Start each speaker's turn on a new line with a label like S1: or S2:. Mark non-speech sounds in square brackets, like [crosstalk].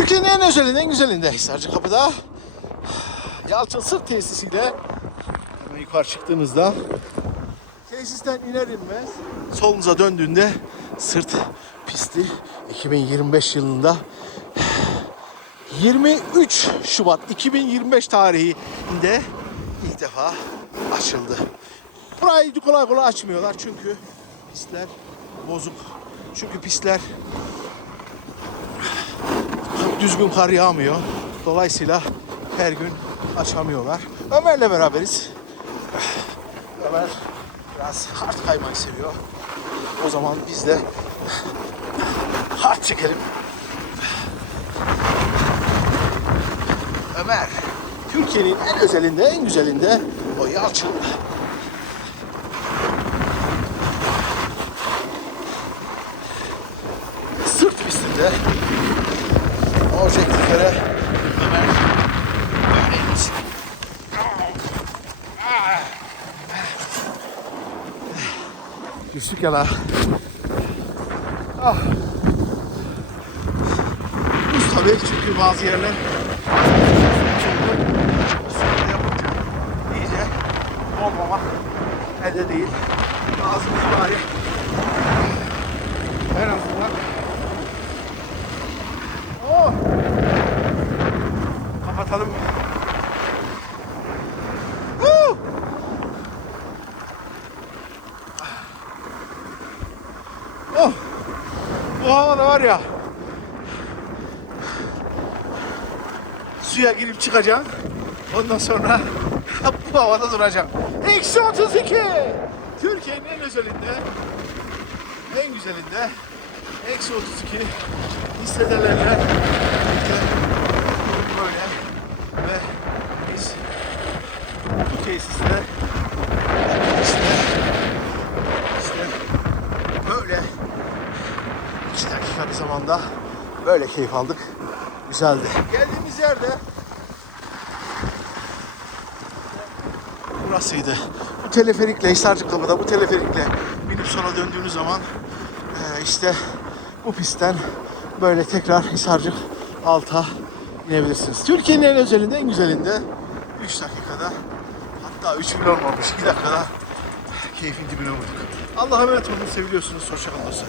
S1: Türkiye'nin en özelinde, en güzelinde Hisarcı Kapı'da Yalçın Sırt Tesisi'yle hemen yukarı çıktığınızda tesisten iner inmez solunuza döndüğünde sırt pisti 2025 yılında 23 Şubat 2025 tarihinde ilk defa açıldı. Burayı kolay kolay açmıyorlar çünkü pistler bozuk. Çünkü pistler düzgün kar yağmıyor. Dolayısıyla her gün açamıyorlar. Ömer'le beraberiz. Ömer biraz hard kaymayı seviyor. O zaman biz de hard çekelim. Ömer, Türkiye'nin en özelinde, en güzelinde o Yalçın. Sırt pistinde objektiflere Ömer böyleymiş. Düştük ya la. Ah. Buz tabii çünkü bazı yerler iyice olmamak elde değil. Ağzımız bari en azından Oh! Kapatalım. Woo! Oh! Bu havada var ya. Suya girip çıkacağım. Ondan sonra [laughs] bu havada duracağım. Eksi 32. Türkiye'nin en özelinde, en güzelinde eksi 32 hissedelerle birlikte böyle ve biz bu tesiste işte, işte böyle iki dakika bir zamanda böyle keyif aldık. Güzeldi. Geldiğimiz yerde burasıydı. Bu teleferikle Hisarcık Kapı'da bu teleferikle binip sola döndüğünüz zaman eee, işte bu pistten böyle tekrar Hisarcık alta inebilirsiniz. Türkiye'nin en özelinde en güzelinde 3 dakikada hatta 3 bile olmamış 2 dakikada keyfin dibine vurduk. Allah'a emanet olun seviliyorsunuz. Hoşçakalın dostlar.